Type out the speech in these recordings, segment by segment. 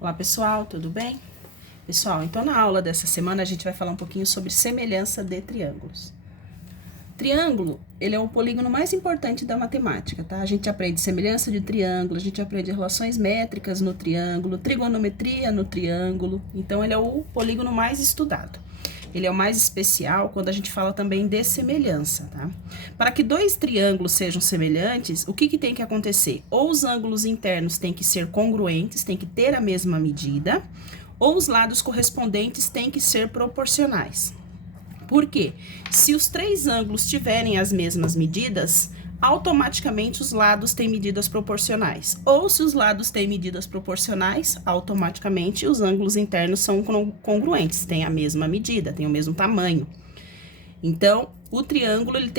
Olá pessoal, tudo bem? Pessoal, então na aula dessa semana a gente vai falar um pouquinho sobre semelhança de triângulos. Triângulo, ele é o polígono mais importante da matemática, tá? A gente aprende semelhança de triângulo, a gente aprende relações métricas no triângulo, trigonometria no triângulo, então ele é o polígono mais estudado. Ele é o mais especial quando a gente fala também de semelhança, tá? Para que dois triângulos sejam semelhantes, o que tem que acontecer? Ou os ângulos internos têm que ser congruentes, têm que ter a mesma medida, ou os lados correspondentes têm que ser proporcionais. Por quê? Se os três ângulos tiverem as mesmas medidas, automaticamente os lados têm medidas proporcionais. Ou se os lados têm medidas proporcionais, automaticamente os ângulos internos são congruentes, têm a mesma medida, têm o mesmo tamanho. Então, o triângulo, ele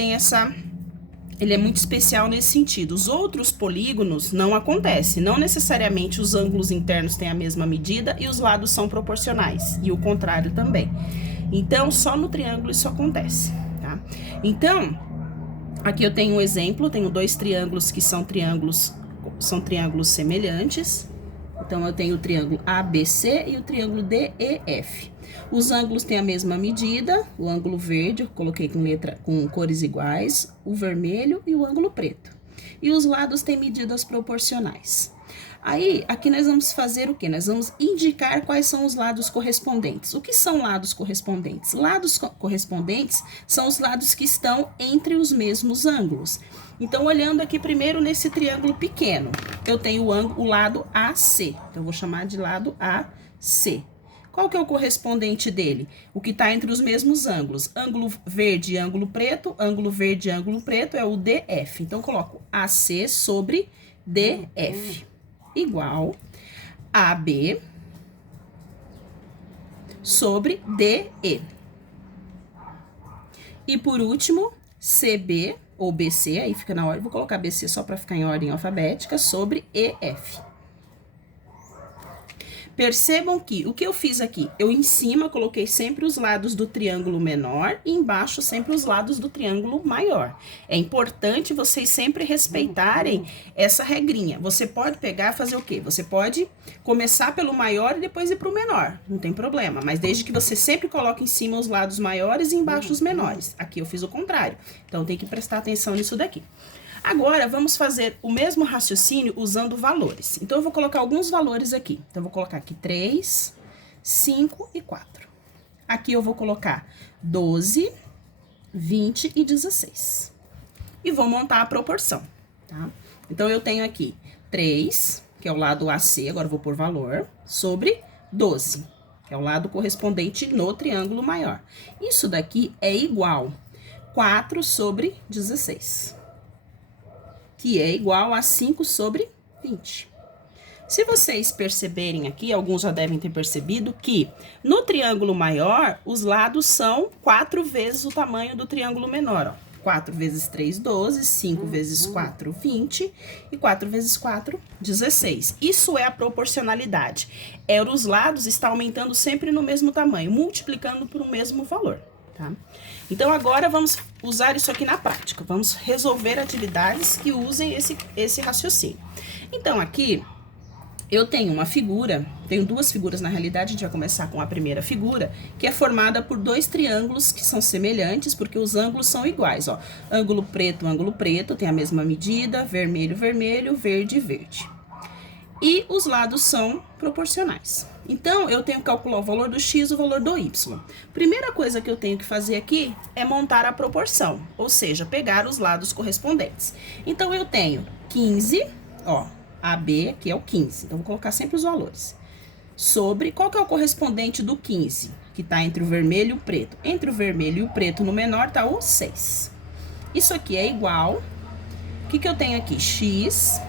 é muito especial nesse sentido. Os outros polígonos não acontece, não necessariamente os ângulos internos têm a mesma medida e os lados são proporcionais, e o contrário também. Então, só no triângulo isso acontece, tá? Então, aqui eu tenho um exemplo, tenho dois triângulos que são triângulos semelhantes. Então, eu tenho o triângulo ABC e o triângulo DEF. Os ângulos têm a mesma medida, o ângulo verde, eu coloquei com cores iguais, o vermelho e o ângulo preto. E os lados têm medidas proporcionais. Aí, aqui nós vamos fazer o quê? Nós vamos indicar quais são os lados correspondentes. O que são lados correspondentes? Lados correspondentes são os lados que estão entre os mesmos ângulos. Então, olhando aqui primeiro nesse triângulo pequeno, eu tenho o lado AC. Então, eu vou chamar de lado AC. Qual que é o correspondente dele? O que está entre os mesmos ângulos. Ângulo verde e ângulo preto. Ângulo verde e ângulo preto é o DF. Então, eu coloco AC sobre DF. Igual AB sobre DE. E por último, CB ou BC, aí fica na ordem, vou colocar BC só para ficar em ordem alfabética, sobre EF. Percebam que o que eu fiz aqui, eu em cima coloquei sempre os lados do triângulo menor e embaixo sempre os lados do triângulo maior. É importante vocês sempre respeitarem essa regrinha. Você pode pegar e fazer o quê? Você pode começar pelo maior e depois ir para o menor, não tem problema. Mas desde que você sempre coloque em cima os lados maiores e embaixo os menores. Aqui eu fiz o contrário, então tem que prestar atenção nisso daqui. Agora, vamos fazer o mesmo raciocínio usando valores. Então, eu vou colocar alguns valores aqui. Então, eu vou colocar aqui 3, 5 e 4. Aqui eu vou colocar 12, 20 e 16. E vou montar a proporção, tá? Então, eu tenho aqui 3, que é o lado AC, agora eu vou pôr valor, sobre 12, que é o lado correspondente no triângulo maior. Isso daqui é igual 4 sobre 16. Que é igual a 5 sobre 20. Se vocês perceberem aqui, alguns já devem ter percebido que no triângulo maior, os lados são 4 vezes o tamanho do triângulo menor, ó. 4 vezes 3, 12, 5 vezes 4, 20 e 4 vezes 4, 16. Isso é a proporcionalidade. Os lados estão aumentando sempre no mesmo tamanho, multiplicando por um mesmo valor. Tá? Então, agora vamos usar isso aqui na prática. Vamos resolver atividades que usem esse raciocínio. Então, aqui eu tenho uma figura, tenho duas figuras na realidade, a gente vai começar com a primeira figura, que é formada por dois triângulos que são semelhantes, porque os ângulos são iguais, ó. Ângulo preto, tem a mesma medida, vermelho, vermelho, verde, verde. E os lados são proporcionais. Então, eu tenho que calcular o valor do x e o valor do y. Primeira coisa que eu tenho que fazer aqui é montar a proporção, ou seja, pegar os lados correspondentes. Então, eu tenho 15, ó, AB, que é o 15. Então, vou colocar sempre os valores. Sobre, qual que é o correspondente do 15? Que tá entre o vermelho e o preto. Entre o vermelho e o preto no menor tá o 6. Isso aqui é igual, o que eu tenho aqui? X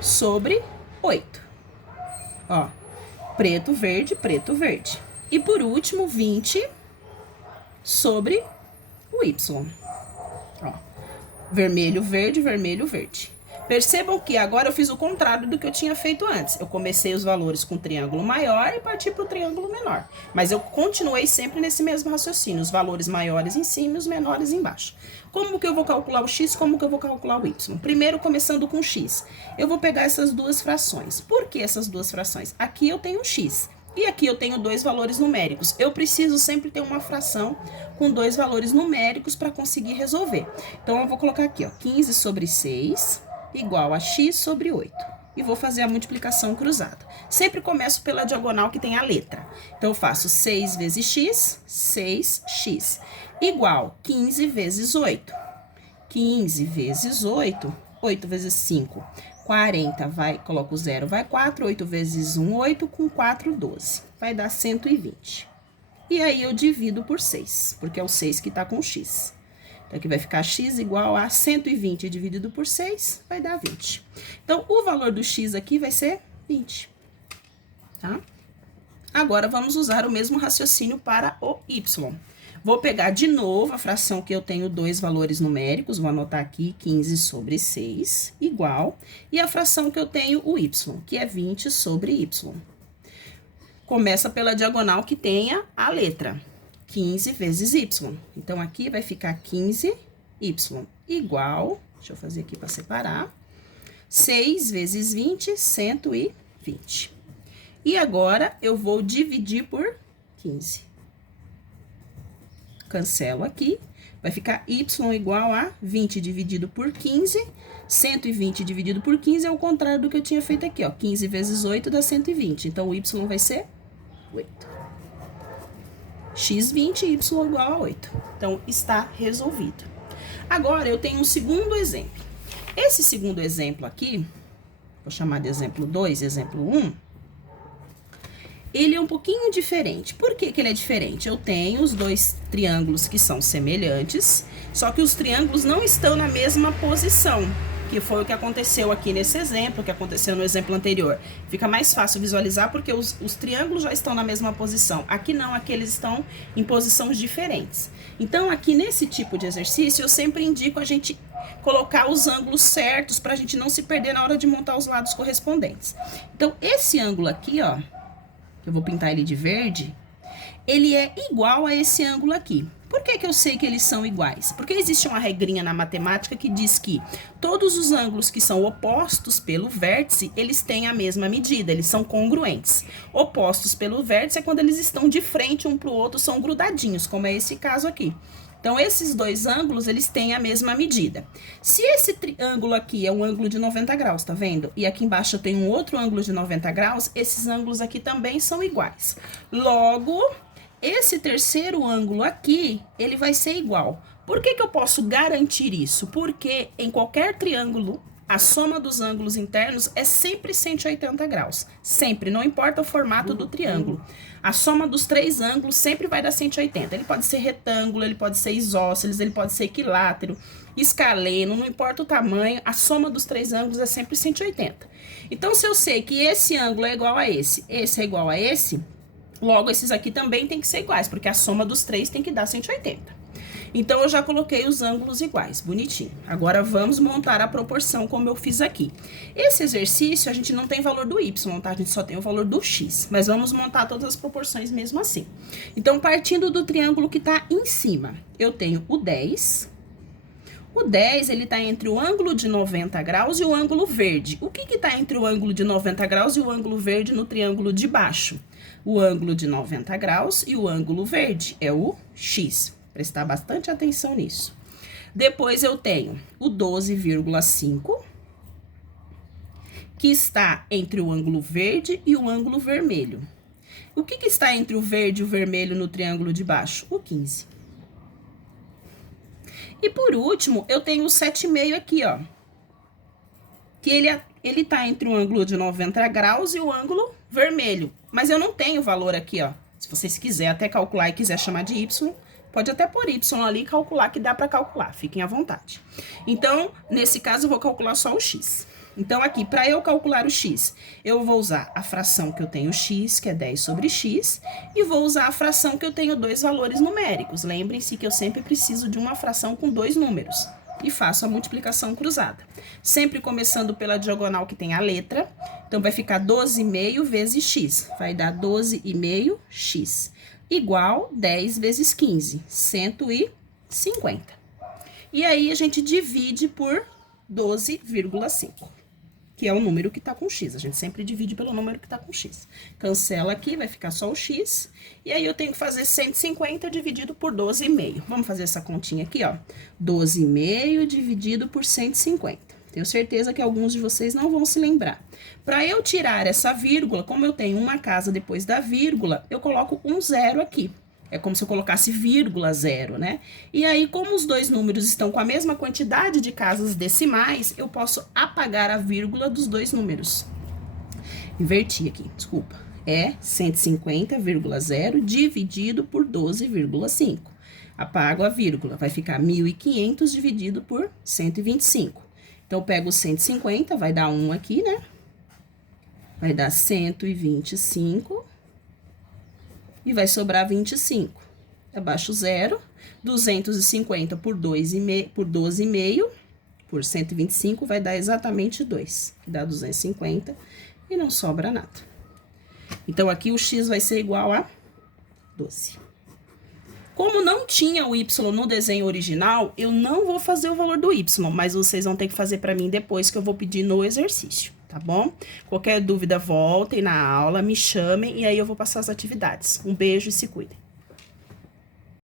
sobre 8. Ó, preto, verde, preto, verde. E por último, 20 sobre o y. Ó, vermelho, verde, vermelho, verde. Percebam que agora eu fiz o contrário do que eu tinha feito antes. Eu comecei os valores com o triângulo maior e parti para o triângulo menor. Mas eu continuei sempre nesse mesmo raciocínio, os valores maiores em cima e os menores embaixo. Como que eu vou calcular o x, como que eu vou calcular o y? Primeiro, começando com x, eu vou pegar essas duas frações. Por que essas duas frações? Aqui eu tenho x. E aqui eu tenho dois valores numéricos. Eu preciso sempre ter uma fração com dois valores numéricos para conseguir resolver. Então, eu vou colocar aqui, ó, 15 sobre 6 igual a x sobre 8. E vou fazer a multiplicação cruzada. Sempre começo pela diagonal que tem a letra. Então, eu faço 6 vezes x, 6x, igual 15 vezes 8. 15 vezes 8, 8 vezes 5, 40, coloco o 0, vai 4, 8 vezes 1, 8, com 4, 12. Vai dar 120. E aí, eu divido por 6, porque é o 6 que tá com x. Então, aqui vai ficar x igual a 120 dividido por 6, vai dar 20. Então, o valor do x aqui vai ser 20, tá? Agora, vamos usar o mesmo raciocínio para o y. Vou pegar de novo a fração que eu tenho dois valores numéricos, vou anotar aqui 15 sobre 6, igual, e a fração que eu tenho o y, que é 20 sobre y. Começa pela diagonal que tenha a letra. 15 vezes y. Então, aqui vai ficar 15y igual, deixa eu fazer aqui para separar, 6 vezes 20, 120. E agora, eu vou dividir por 15. Cancelo aqui, vai ficar y igual a 20 dividido por 15, 120 dividido por 15 é o contrário do que eu tinha feito aqui, ó, 15 vezes 8 dá 120, então o y vai ser 8. x 20, y igual a 8. Então, está resolvido. Agora, eu tenho um segundo exemplo. Esse segundo exemplo aqui, vou chamar de exemplo 2, exemplo 1, ele é um pouquinho diferente. Por que que ele é diferente? Eu tenho os dois triângulos que são semelhantes, só que os triângulos não estão na mesma posição, que foi o que aconteceu aqui nesse exemplo, que aconteceu no exemplo anterior. Fica mais fácil visualizar porque os triângulos já estão na mesma posição. Aqui não, aqui eles estão em posições diferentes. Então, aqui nesse tipo de exercício, eu sempre indico a gente colocar os ângulos certos para a gente não se perder na hora de montar os lados correspondentes. Então, esse ângulo aqui, ó, eu vou pintar ele de verde, ele é igual a esse ângulo aqui. Por que que eu sei que eles são iguais? Porque existe uma regrinha na matemática que diz que todos os ângulos que são opostos pelo vértice, eles têm a mesma medida, eles são congruentes. Opostos pelo vértice é quando eles estão de frente um para o outro, são grudadinhos, como é esse caso aqui. Então, esses dois ângulos, eles têm a mesma medida. Se esse triângulo aqui é um ângulo de 90 graus, tá vendo? E aqui embaixo eu tenho um outro ângulo de 90 graus, esses ângulos aqui também são iguais. Logo, esse terceiro ângulo aqui, ele vai ser igual. Por que que eu posso garantir isso? Porque em qualquer triângulo, a soma dos ângulos internos é sempre 180 graus. Sempre, não importa o formato do triângulo. A soma dos três ângulos sempre vai dar 180. Ele pode ser retângulo, ele pode ser isósceles, ele pode ser equilátero, escaleno, não importa o tamanho, a soma dos três ângulos é sempre 180. Então, se eu sei que esse ângulo é igual a esse é igual a esse, logo esses aqui também tem que ser iguais, porque a soma dos três tem que dar 180. Então, eu já coloquei os ângulos iguais, bonitinho. Agora, vamos montar a proporção como eu fiz aqui. Esse exercício, a gente não tem valor do y, tá? A gente só tem o valor do x, mas vamos montar todas as proporções mesmo assim. Então, partindo do triângulo que tá em cima, eu tenho o 10. O 10, ele tá entre o ângulo de 90 graus e o ângulo verde. O que que tá entre o ângulo de 90 graus e o ângulo verde no triângulo de baixo? O ângulo de 90 graus e o ângulo verde é o x. Prestar bastante atenção nisso. Depois, eu tenho o 12,5, que está entre o ângulo verde e o ângulo vermelho. O que que está entre o verde e o vermelho no triângulo de baixo? O 15. E por último, eu tenho o 7,5 aqui, ó. Que ele tá entre o ângulo de 90 graus e o ângulo vermelho. Mas eu não tenho valor aqui, ó. Se vocês quiserem até calcular e quiser chamar de y, pode até pôr y ali e calcular, que dá para calcular, fiquem à vontade. Então, nesse caso, eu vou calcular só o x. Então, aqui, para eu calcular o x, eu vou usar a fração que eu tenho x, que é 10 sobre x, e vou usar a fração que eu tenho dois valores numéricos. Lembrem-se que eu sempre preciso de uma fração com dois números. e faço a multiplicação cruzada. Sempre começando pela diagonal que tem a letra. Então, vai ficar 12,5 vezes x. Vai dar 12,5x. Igual 10 vezes 15, 150. E aí, a gente divide por 12,5. Que é o número que tá com x. A gente sempre divide pelo número que tá com x. Cancela aqui, vai ficar só o x. E aí, eu tenho que fazer 150 dividido por 12,5. Vamos fazer essa continha aqui, ó. 12,5 dividido por 150. Tenho certeza que alguns de vocês não vão se lembrar. Para eu tirar essa vírgula, como eu tenho uma casa depois da vírgula, eu coloco um zero aqui. É como se eu colocasse vírgula zero, né? E aí, como os dois números estão com a mesma quantidade de casas decimais, eu posso apagar a vírgula dos dois números. Inverti aqui, desculpa. É 150,0 dividido por 12,5. Apago a vírgula, vai ficar 1.500 dividido por 125. Então, eu pego 150, vai dar 1 aqui, né? Vai dar 125. E vai sobrar 25. Abaixo zero. 250 por 12,5 por 125 vai dar exatamente 2. Que dá 250 e não sobra nada. Então, aqui o x vai ser igual a 12. Como não tinha o y no desenho original, eu não vou fazer o valor do y, mas vocês vão ter que fazer para mim depois que eu vou pedir no exercício, tá bom? Qualquer dúvida, voltem na aula, me chamem e aí eu vou passar as atividades. Um beijo e se cuidem.